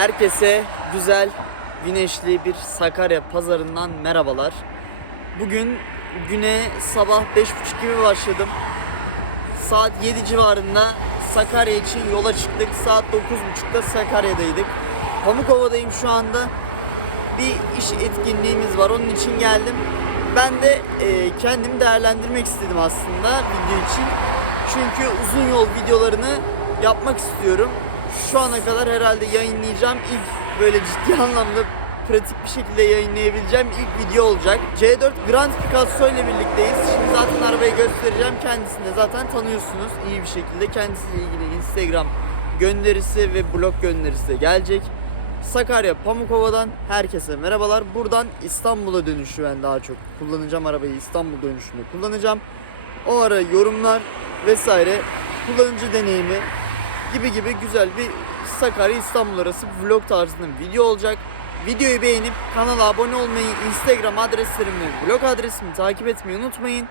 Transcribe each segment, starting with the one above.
Herkese güzel, güneşli bir Sakarya pazarından merhabalar. Bugün güne sabah 5.30 gibi başladım. Saat 7 civarında Sakarya için yola çıktık. Saat 9.30'da Sakarya'daydık. Pamukova'dayım şu anda. Bir iş etkinliğimiz var. Onun için geldim. Ben de e, kendimi değerlendirmek istedim aslında video için. Çünkü uzun yol videolarını yapmak istiyorum. Şu ana kadar herhalde yayınlayacağım ilk böyle ciddi anlamda pratik bir şekilde yayınlayabileceğim ilk video olacak. C4 Grand Picasso ile birlikteyiz. Şimdi zaten arabayı göstereceğim. Kendisini de zaten tanıyorsunuz iyi bir şekilde. Kendisiyle ilgili Instagram gönderisi ve blog gönderisi de gelecek. Sakarya Pamukova'dan herkese merhabalar. Buradan İstanbul'a dönüşü ben daha çok kullanacağım arabayı İstanbul dönüşünde kullanacağım. O ara yorumlar vesaire kullanıcı deneyimi gibi gibi güzel bir Sakarya İstanbul arası vlog tarzında bir video olacak. Videoyu beğenip kanala abone olmayı, Instagram adreslerimi, blog adresimi takip etmeyi unutmayın.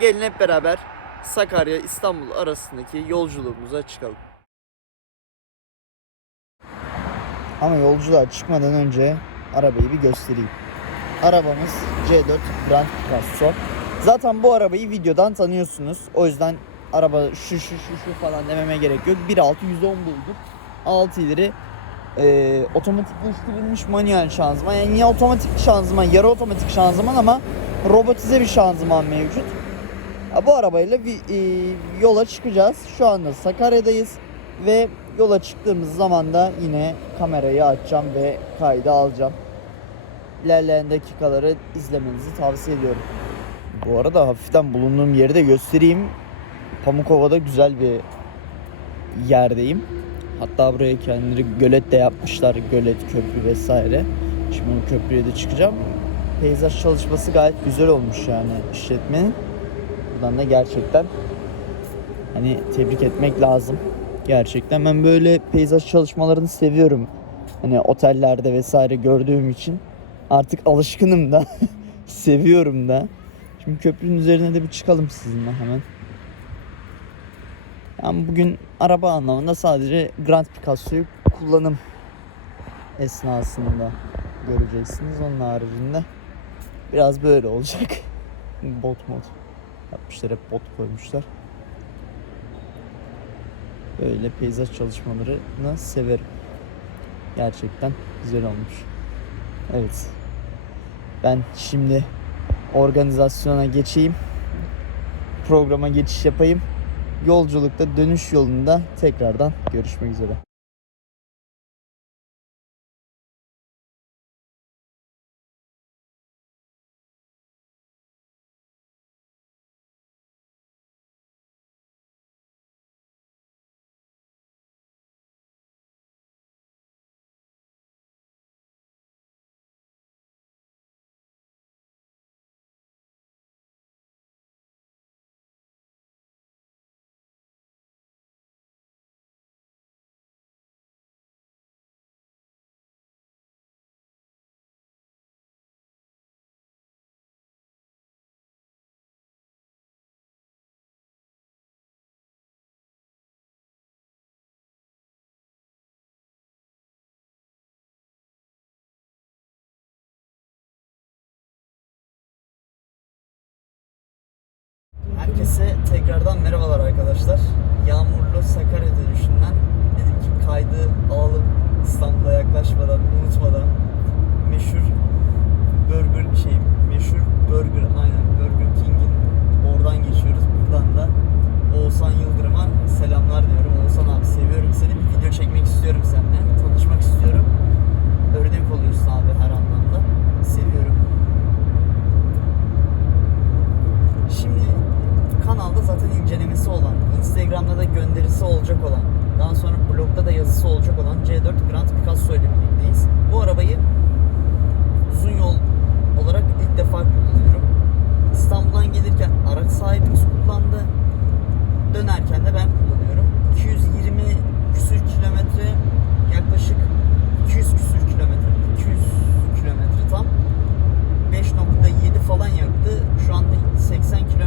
Gelin hep beraber Sakarya İstanbul arasındaki yolculuğumuza çıkalım. Ama yolculuğa çıkmadan önce arabayı bir göstereyim. Arabamız C4 Grand Picasso. Zaten bu arabayı videodan tanıyorsunuz. O yüzden araba şu şu şu şu falan dememe gerek yok. 1.6 110 bulduk. 6 ileri e, otomatikleştirilmiş manuel şanzıman. Yani ya otomatik şanzıman, yarı otomatik şanzıman ama robotize bir şanzıman mevcut. Bu arabayla bir e, yola çıkacağız. Şu anda Sakarya'dayız ve yola çıktığımız zaman da yine kamerayı açacağım ve kaydı alacağım. İlerleyen dakikaları izlemenizi tavsiye ediyorum. Bu arada hafiften bulunduğum yeri de göstereyim. Pamukova'da güzel bir yerdeyim. Hatta buraya kendileri gölet de yapmışlar. Gölet, köprü vesaire. Şimdi o köprüye de çıkacağım. Peyzaj çalışması gayet güzel olmuş yani işletmenin. Buradan da gerçekten hani tebrik etmek lazım. Gerçekten ben böyle peyzaj çalışmalarını seviyorum. Hani otellerde vesaire gördüğüm için artık alışkınım da seviyorum da. Şimdi köprünün üzerine de bir çıkalım sizinle hemen. Yani bugün araba anlamında sadece Grand Picasso'yu kullanım esnasında göreceksiniz. Onun haricinde biraz böyle olacak. bot mod yapmışlar hep bot koymuşlar. Böyle peyzaj çalışmalarını severim. Gerçekten güzel olmuş. Evet. Ben şimdi organizasyona geçeyim. Programa geçiş yapayım. Yolculukta dönüş yolunda tekrardan görüşmek üzere. Herkese tekrardan merhabalar arkadaşlar. Yağmurlu Sakarya dönüşünden dedim ki kaydı alalım İstanbul'a yaklaşmadan, unutmadan. Meşhur burger şey, meşhur burger aynen Burger King'in oradan geçiyoruz. Buradan da Oğuzhan Yıldırım'a selamlar diyorum. Oğuzhan abi seviyorum seni. Bir video çekmek istiyorum seninle. Tanışmak istiyorum. Örnek oluyorsun abi her anlamda. Seviyorum. Şimdi kanalda zaten incelemesi olan, Instagram'da da gönderisi olacak olan, daha sonra blogda da yazısı olacak olan C4 Grand Picasso ile birlikteyiz. Bu arabayı uzun yol olarak ilk defa kullanıyorum. İstanbul'dan gelirken araç sahibimiz kullandı. Dönerken de ben kullanıyorum. 220 küsür kilometre yaklaşık 200 küsür kilometre 200 kilometre tam 5.7 falan yaktı. Şu anda 80 kilo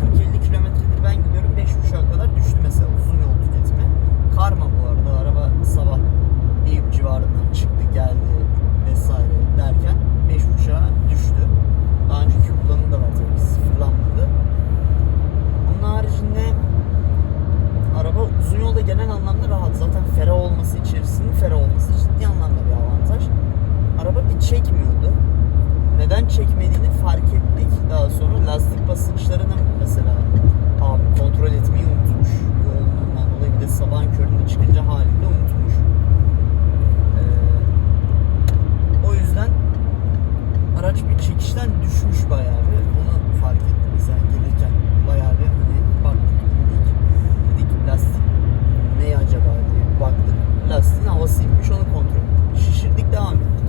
40-50 kilometredir ben gidiyorum. 5.5'a kadar düştü mesela uzun yol tüketimi. Karma bu arada araba sabah bir civarından çıktı geldi vesaire derken 5.5'a düştü. Daha önceki kullanım da var tabii ki sıfırlanmadı. Onun haricinde araba uzun yolda genel anlamda rahat. Zaten ferah olması içerisinin ferah olması ciddi anlamda bir avantaj. Araba bir çekmiyordu. Neden çekmediğini fark ettik daha sonra. Lastik basınçlarını mesela abi kontrol etmeyi unutmuş. Yoğunluğundan dolayı bir de sabahın köründe çıkınca haliyle unutmuş. Ee, o yüzden araç bir çekişten düşmüş bayağı bir. Onu fark ettim mesela gelirken. Bayağı bir hani baktık indik. Dedik lastik ne acaba diye bir baktık. Lastiğin havasıymış onu kontrol ettik. Şişirdik devam ettik.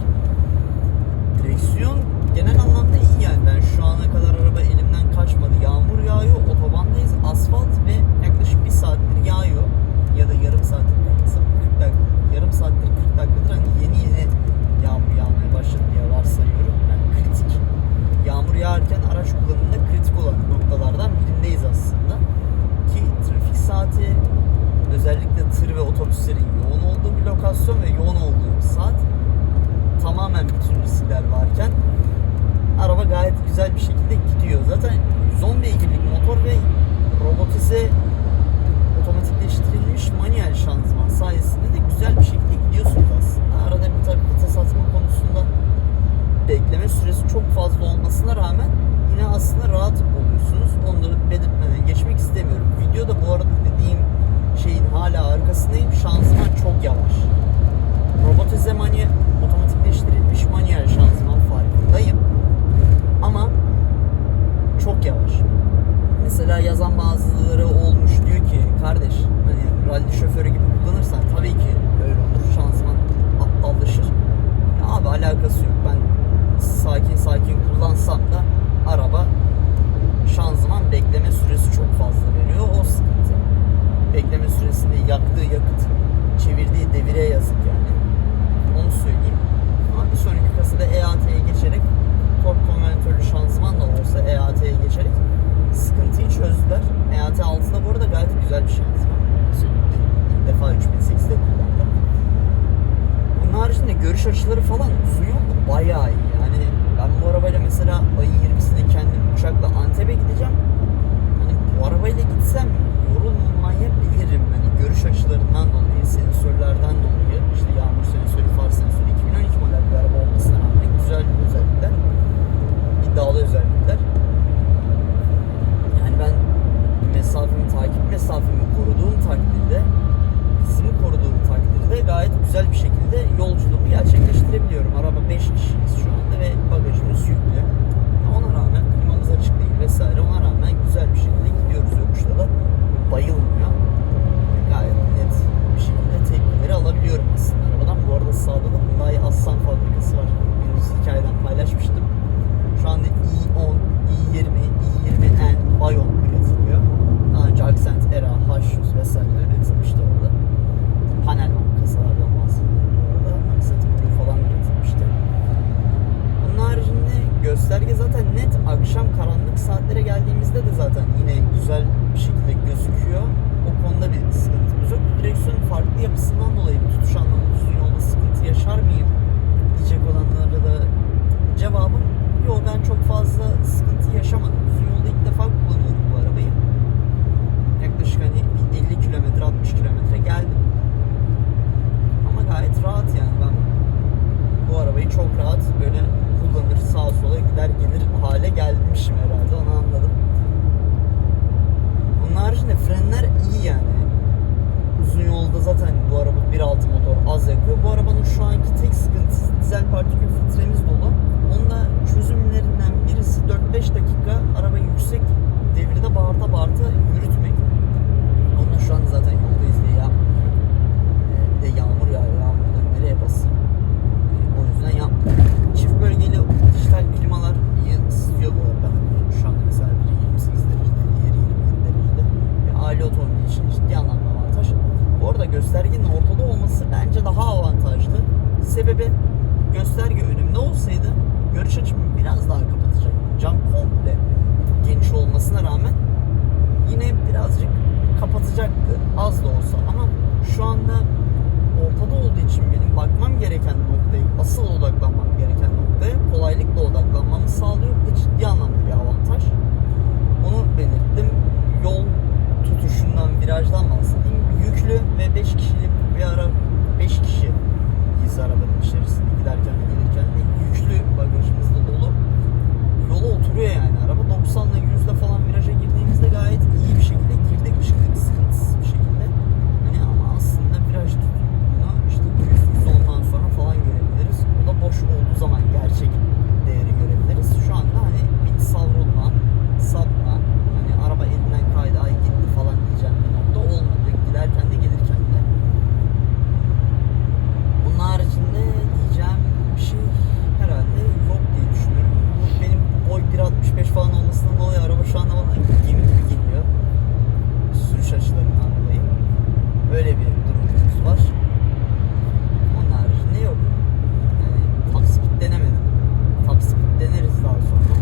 Direksiyon genel anlamda iyi yani. Ben şu ana kadar araba elimden kaçmadı. Yağmur yağıyor, otobandayız. Asfalt ve yaklaşık bir saattir yağıyor. Ya da yarım saattir, 40 dakika, yarım saattir 40 dakikadır hani yeni yeni yağmur yağmaya başladı diye varsayıyorum. Yani kritik. Yağmur yağarken araç kullanımında kritik olan noktalardan birindeyiz aslında. Ki trafik saati özellikle tır ve otobüslerin yoğun olduğu bir lokasyon ve yoğun olduğu bir saat tamamen bütün riskler varken araba gayet güzel bir şekilde gidiyor. Zaten 110 beygirlik motor ve robotize otomatikleştirilmiş manuel şanzıman sayesinde de güzel bir şekilde gidiyorsunuz aslında. Arada bir tabii vites atma konusunda bekleme süresi çok fazla olmasına rağmen yine aslında rahat oluyorsunuz. Da belirtmeden geçmek istemiyorum. Videoda bu arada dediğim şeyin hala arkasındayım. Şanzıman çok yavaş. Robotize manuel otomatikleştirilmiş manuel şanzıman farkındayım. Ama çok yavaş. Mesela yazan bazıları olmuş diyor ki kardeş hani rally şoförü gibi kullanırsan tabii ki öyle olur. Şanzıman a- alışır. Ya abi alakası yok. Ben sakin sakin kullansam da araba şanzıman bekleme süresi çok fazla veriyor. O sıkıntı. Bekleme süresinde yaktığı yakıt çevirdiği devire yazık yani. Onu söyleyeyim. Ama bir sonraki kasada EAT'ye geçerek tork konvertörlü şanzıman da olsa EAT'ye geçerek sıkıntıyı çözdüler. EAT 6'da bu arada gayet güzel bir şanzıman. İlk defa 3008'de kullandım. Bunun haricinde görüş açıları falan uzun bayağı iyi. Yani ben bu arabayla mesela ayın 20'sinde kendim uçakla Antep'e gideceğim. Hani bu arabayla gitsem yorulmayabilirim. Hani görüş açılarından dolayı, sensörlerden dolayı, işte yağmur sensörü, far sensörü 2012 model bir araba olmasına rağmen güzel özellikler, iddialı özellikler. Yani ben mesafemi, takip mesafemi koruduğum takdirde, hızımı koruduğum takdirde gayet güzel bir şekilde yolculuğumu gerçekleştirebiliyorum. Araba 5 kişiyiz şu anda ve bagajımız yüklü. Ona rağmen klimamız açık değil vesaire. Ona rağmen güzel bir şekilde gidiyoruz yokuşta bayılmıyor. Gayet net bir şekilde tepkileri alabiliyorum aslında arabadan. Bu arada sağda da Hyundai Aslan fabrikası var. Günümüz hikayeden paylaşmıştım. Şu anda i10, i20, i20N, Bayon üretiliyor. Daha önce Accent, Era, H100 vesaire üretilmişti orada. Panel kasalardan bahsediyorum bu arada. Accent Blue falan üretilmişti. Bunun haricinde gösterge zaten net akşam karanlık saatlere geldiğimizde de zaten yine güzel bir şekilde gözüküyor. O konuda bir sıkıntımız yok. Yapısından dolayı bir tutuş anlamında uzun yolda sıkıntı yaşar mıyım diyecek olanlara da cevabım yok ben çok fazla sıkıntı yaşamadım. Uzun yolda ilk defa kullanıyorum bu arabayı. Yaklaşık hani bir 50 kilometre 60 kilometre geldim. Ama gayet rahat yani ben bu arabayı çok rahat böyle kullanır sağa sola gider gelir hale gelmişim herhalde onu anladım. Onun haricinde frenler iyi yani. Uzun yolda zaten bu araba 1.6 motor az yakıyor. Bu arabanın şu anki tek sıkıntısı dizel partikül filtremiz dolu. Onda çözümlerinden birisi 4-5 dakika araba yüksek devirde bağırta bağırta yürütmek. Onunla şu an zaten yoldayız diye yapmıyorum. Ee, Bir de yağmur yağıyor. Yağmurdan nereye basayım? Ee, O yüzden yapmıyorum. Çift bölgeli dijital klimalar iyi ısıtıyor bu arada. Hani şu anda mesela biri 28 derecede, diğeri 27 derecede. Bir aile otomobili için ciddi anlamda avantaj. Bu arada göstergenin ortada olması bence daha avantajlı. Sebebi gösterge önümde olsaydı görüş açımı biraz daha kapatacak. Cam komple geniş olmasına rağmen yine birazcık kapatacaktı az da olsa ama şu anda ortada olduğu için benim bakmam gereken noktayı, asıl odaklanmam gereken noktaya kolaylıkla odaklanmamı sağlıyor. Bu ciddi anlamda bir avantaj. Onu belirttim. Yol tutuşundan, virajdan bahsedeyim. Yüklü ve 5 kişilik bir ara 5 kişiyiz arabanın içerisinde giderken de gelirken de yüklü bagajımız da dolu. Yola oturuyor yani. Araba 90 ile 100 ile falan viraja girdiğimizde gayet iyi bir şekilde girdik çıktık sıkıntısız bir şekilde. Hani ama aslında viraj tuttuğunu işte 100 110'dan sonra falan görebiliriz. O da boş olduğu zaman gerçek değeri görebiliriz. Şu anda hani bir savrulma, sapma, hani araba elinden kaydı, ay gitti falan diyeceğim bir nokta olmadı. Giderken de gelirken de. Bunun haricinde diyeceğim bir şey herhalde yok diye düşünüyorum. Bu benim boy 1.65 falan olmasından dolayı araba şu anda bana gemi gibi geliyor. Sürüş açılarından dolayı. Öyle bir durumumuz var. Onun haricinde yok. Yani top denemedim. Top deneriz daha sonra.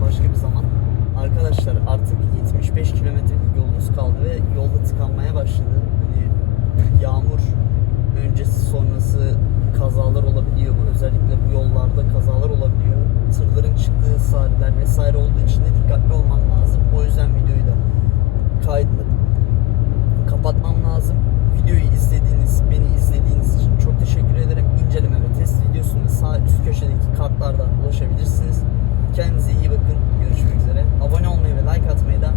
Başka bir zaman. Arkadaşlar artık 75 kilometrelik yolumuz kaldı ve yolda tıkanmaya başladı. Hani yağmur öncesi sonrası kazalar olabiliyor. Özellikle bu yollarda kazalar olabiliyor. Tırların çıktığı saatler vesaire olduğu için de dikkatli olman lazım. O yüzden videoyu da kaydını kapatmam lazım. Videoyu izlediğiniz, beni izlediğiniz için çok teşekkür ederim. İnceleme ve test videosunda sağ üst köşedeki kartlardan ulaşabilirsiniz. Kendinize iyi bakın. Görüşmek üzere. Abone olmayı ve like atmayı da